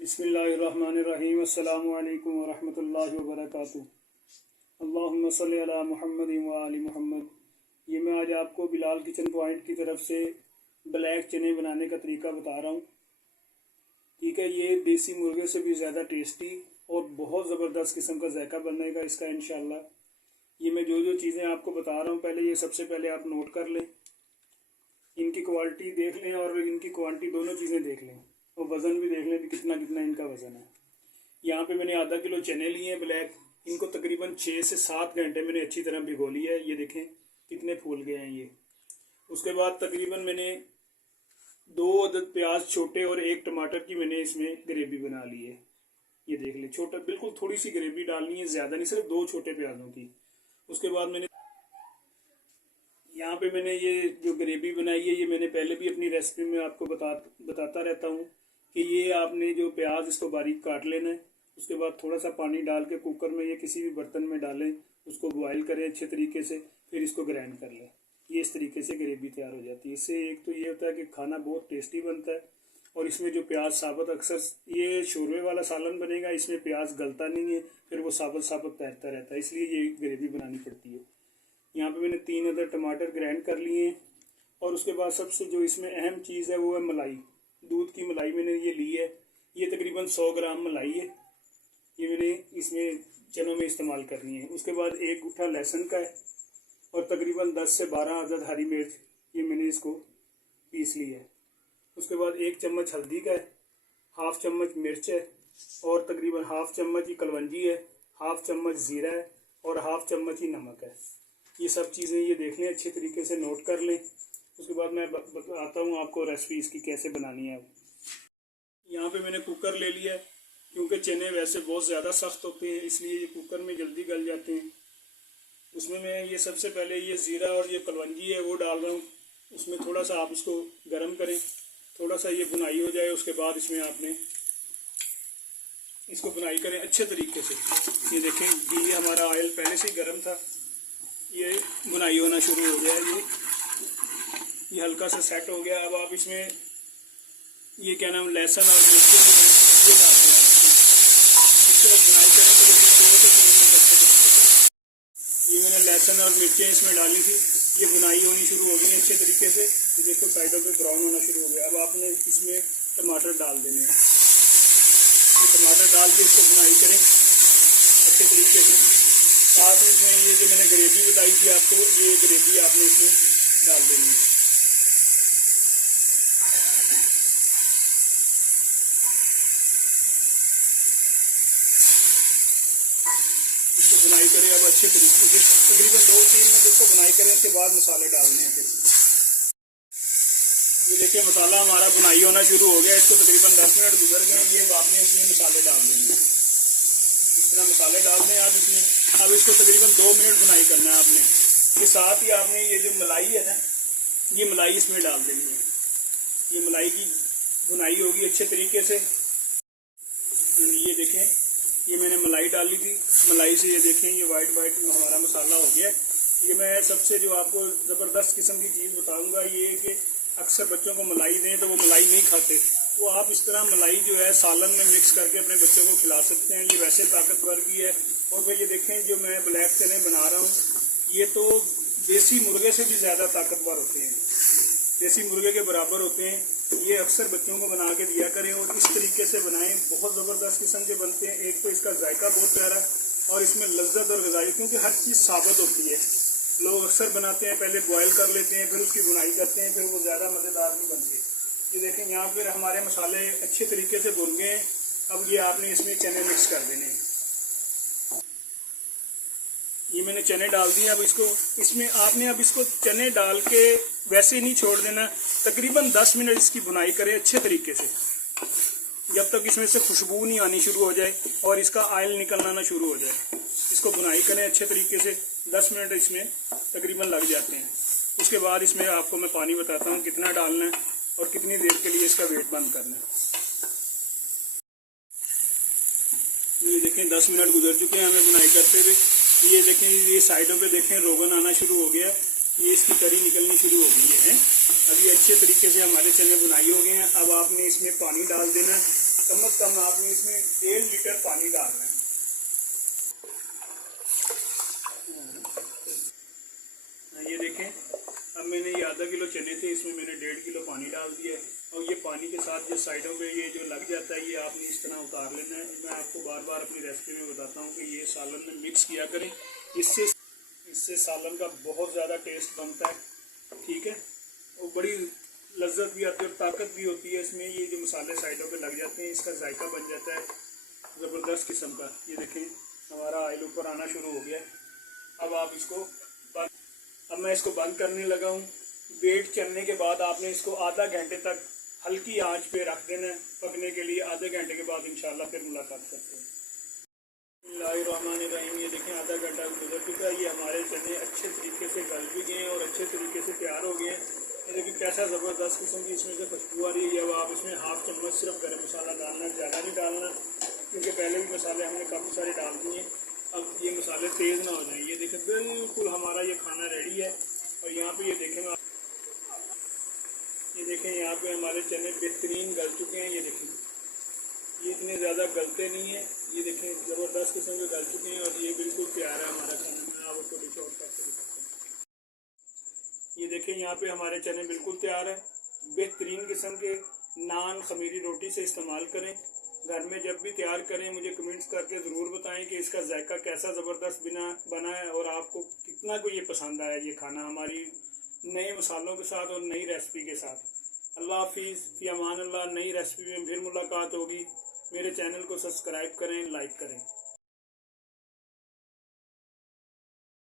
बिस्मिल्लाहिर्रहमानिर्रहीम। अस्सलामु अलैकुम वरहमतुल्लाहि वबरकातुहू। अल्लाहुम्मा सल्ली अला मुहम्मद व आलि मुहम्मद। ये मैं आज आपको बिलाल किचन पॉइंट की तरफ से ब्लैक चने बनाने का तरीका बता रहा हूँ। ठीक है, ये देसी मुर्गे से भी ज़्यादा टेस्टी और बहुत ज़बरदस्त किस्म का जायका बनेगा इसका इंशाल्लाह। ये मैं जो चीज़ें आपको बता रहा हूँ, पहले ये सबसे पहले आप नोट कर लें, इनकी क्वालिटी देख लें और इनकी क्वांटिटी दोनों चीज़ें देख लें और वज़न भी देख लें कि कितना कितना इनका वज़न है। यहाँ पे मैंने आधा किलो चने लिए हैं ब्लैक। इनको तकरीबन 6 से 7 घंटे मैंने अच्छी तरह भिगो लिया है। ये देखें कितने फूल गए हैं ये। उसके बाद तकरीबन मैंने 2 अदद प्याज छोटे और 1 टमाटर की मैंने इसमें ग्रेवी बना ली है। ये देख ले, छोटा बिल्कुल थोड़ी सी ग्रेवी डालनी है, ज़्यादा नहीं, सिर्फ 2 छोटे प्याजों की। उसके बाद मैंने यहाँ पे मैंने ये जो ग्रेवी बनाई है, ये मैंने पहले भी अपनी रेसिपी में आपको बताता रहता हूँ कि ये आपने जो प्याज इसको बारीक काट लेना है। उसके बाद थोड़ा सा पानी डाल के कुकर में या किसी भी बर्तन में डालें, उसको बॉयल करें अच्छे तरीके से, फिर इसको ग्राइंड कर लें। ये इस तरीके से ग्रेवी तैयार हो जाती है। इससे एक तो ये होता है कि खाना बहुत टेस्टी बनता है और इसमें जो प्याज साबुत, अक्सर ये शोरबे वाला सालन बनेगा, इसमें प्याज गलता नहीं है, फिर वो साबुत साबुत तैरता रहता है, इसलिए ये ग्रेवी बनानी पड़ती है। यहाँ पे मैंने 3 अदद टमाटर ग्राइंड कर लिए हैं। और उसके बाद सबसे जो इसमें अहम चीज़ है वो है मलाई। दूध की मलाई मैंने ये ली है। ये तकरीबन 100 ग्राम मलाई है। ये मैंने इसमें चनों में इस्तेमाल करनी है। उसके बाद 1 गुच्छा लहसुन का है और तकरीबन 10 से 12 अदद हरी मिर्च, ये मैंने इसको पीस ली है। उसके बाद 1 चम्मच हल्दी का है, हाफ चम्मच मिर्च है और तकरीबन हाफ चम्मच ही कलवंजी है, हाफ चम्मच ज़ीरा है और हाफ चम्मच ही नमक है। ये सब चीज़ें ये देख लें, अच्छे तरीके से नोट कर लें। उसके बाद मैं बताता हूँ आपको रेसिपी इसकी कैसे बनानी है। यहाँ पे मैंने कुकर ले लिया है, क्योंकि चने वैसे बहुत ज़्यादा सख्त होते हैं, इसलिए ये कुकर में जल्दी गल जाते हैं। उसमें मैं ये सबसे पहले ये ज़ीरा और ये कलवंजी है वो डाल रहा हूँ। उसमें थोड़ा सा आप इसको गर्म करें, थोड़ा सा ये बुनाई हो जाए, उसके बाद इसमें आपने इसको बुनाई करें अच्छे तरीके से। ये देखें घी हमारा ऑयल पहले से ही गर्म था, ये बुनाई होना शुरू हो गया है। ये हल्का सा सेट हो गया। अब आप इसमें ये क्या नाम लहसुन और मिर्च ये डाल दें, इसको बुनाई करें तो 2 से 3 मिनट अच्छे तरीके। ये मैंने लहसुन और मिर्चें इसमें डाली थी, ये बुनाई होनी शुरू हो गई अच्छे तरीके से। ये देखो साइडों पे ब्राउन होना शुरू हो गया। अब आपने इसमें टमाटर डाल देने हैं। ये टमाटर डाल के इसको बुनाई करें अच्छे तरीके से। साथ में इसमें ये जो मैंने ग्रेवी बताई थी आपको, ये ग्रेवी आपने इसमें डाल देनी है। इसको बुनाई करें अब अच्छे तरीके से, तकरीबन 2-3 मिनट इसको बुनाई करें। इसके बाद मसाले डालने हैं। फिर ये देखिए मसाला हमारा बुनाई होना शुरू हो गया। इसको तकरीबन 10 मिनट गुजर गए। ये आपने इसमें मसाले डाल देंगे, इस तरह मसाले डाल दें आप इसमें। अब इसको तकरीबन 2 मिनट बुनाई करना है आपने। ये साथ ही आपने ये जो मलाई है ना, ये मलाई इसमें डाल देनी है। ये मलाई की बुनाई होगी अच्छे तरीके से। ये देखें ये मैंने मलाई डाली थी, मलाई से ये देखें ये वाइट हमारा मसाला हो गया। ये मैं सबसे जो आपको ज़बरदस्त किस्म की चीज़ बताऊंगा, ये कि अक्सर बच्चों को मलाई दें तो वो मलाई नहीं खाते, तो आप इस तरह मलाई जो है सालन में मिक्स करके अपने बच्चों को खिला सकते हैं। ये वैसे ताकतवर भी है। और फिर ये देखें जो मैं ब्लैक चने बना रहा हूँ, ये तो देसी मुर्गे से भी ज़्यादा ताकतवर होते हैं, देसी मुर्गे के बराबर होते हैं। ये अक्सर बच्चों को बना के दिया करें और इस तरीके से बनाएं, बहुत ज़बरदस्त किस्म के बनते हैं। एक तो इसका जायका बहुत प्यारा और इसमें लज्जत और गज़ाई, क्योंकि हर चीज़ साबित होती है। लोग अक्सर बनाते हैं, पहले बॉयल कर लेते हैं, फिर उसकी बुनाई करते हैं, फिर वो ज़्यादा मज़ेदार नहीं बनती। ये देखें यहाँ पर हमारे मसाले अच्छे तरीके से भुन गए। अब ये आपने इसमें चने मिक्स कर देने हैं। ये मैंने चने डाल दिए। अब इसको इसमें आपने अब इसको चने डाल के वैसे ही नहीं छोड़ देना, तकरीबन 10 मिनट इसकी बुनाई करें अच्छे तरीके से, जब तक इसमें से खुशबू नहीं आनी शुरू हो जाए और इसका ऑयल निकलना ना शुरू हो जाए। इसको बुनाई करें अच्छे तरीके से। 10 मिनट इसमें तकरीबन लग जाते हैं। उसके बाद इसमें आपको मैं पानी बताता हूँ कितना डालना है और कितनी देर के लिए इसका वेट बंद करना है। ये देखें 10 मिनट गुजर चुके हैं हमें बुनाई करते हुए। ये देखें ये साइडों पे देखें रोगन आना शुरू हो गया, ये इसकी तरी निकलनी शुरू हो गई है। अब ये अच्छे तरीके से हमारे चने बुनाई हो गए हैं। अब आपने इसमें पानी डाल देना है कम से कम आपने इसमें 1.5 लीटर पानी डालना है। ये देखें, अब मैंने ये आधा किलो चने थे, इसमें मैंने 1.5 किलो पानी डाल दिया है। और ये पानी के साथ जो साइडों पे ये जो लग जाता है, ये आपने इस तरह उतार लेना है। मैं आपको बार बार अपनी रेसिपी में बताता हूँ कि ये सालन में मिक्स किया करें, इससे सालन का बहुत ज़्यादा टेस्ट बनता है। ठीक है, और बड़ी लज्जत भी आती है और ताकत भी होती है इसमें। ये जो मसाले साइडों पे लग जाते हैं, इसका जायका बन जाता है ज़बरदस्त किस्म का। ये देखें, हमारा ऑयल ऊपर आना शुरू हो गया है। अब आप इसको अब मैं इसको बंद करने लगा हूँ। वेट चलने के बाद आपने इसको आधा घंटे तक हल्की आंच पे रख देना है पकने के लिए। आधे घंटे के बाद इंशाल्लाह फिर मुलाकात करते हैं। बिस्मिल्लाहिर्रहमानिर्रहीम। ये देखें, आधा घंटा गुजर चुका है। ये हमारे चने अच्छे तरीके से गल भी गए हैं और अच्छे तरीके से तैयार हो गए हैं। ये देखिए कैसा ज़बरदस्त किस्म की इसमें से खुशबू आ रही है। अब आप इसमें हाफ चम्मच सिर्फ गरम मसाला डालना, ज़्यादा नहीं डालना, क्योंकि पहले भी मसाले हमने काफ़ी सारे डाल दिए। अब ये मसाले तेज़ ना हो जाएं। ये देखें, बिल्कुल हमारा ये खाना रेडी है। और यहाँ पे ये देखें यहाँ पे हमारे चने बेहतरीन गल चुके हैं। ये देखें, ये इतने ज़्यादा गलते नहीं हैं। ये देखें, ज़बरदस्त किस्म के गल चुके हैं और ये बिल्कुल तैयार है हमारा खाना। मैं आपको डिश आउट करके दिखाता हूँ। ये देखें, यहाँ पे हमारे चने बिल्कुल तैयार है। बेहतरीन किस्म के नान खमीरी रोटी से इस्तेमाल करें। घर में जब भी तैयार करें मुझे कमेंट्स करके ज़रूर बताएं कि इसका जायका कैसा ज़बरदस्त बना है और आपको कितना को ये पसंद आया ये खाना हमारी नए मसालों के साथ और नई रेसिपी के साथ। अल्लाह हाफिज़, फ़ी अमान अल्लाह। नई रेसिपी में फिर मुलाकात होगी। मेरे चैनल को सब्सक्राइब करें, लाइक करें।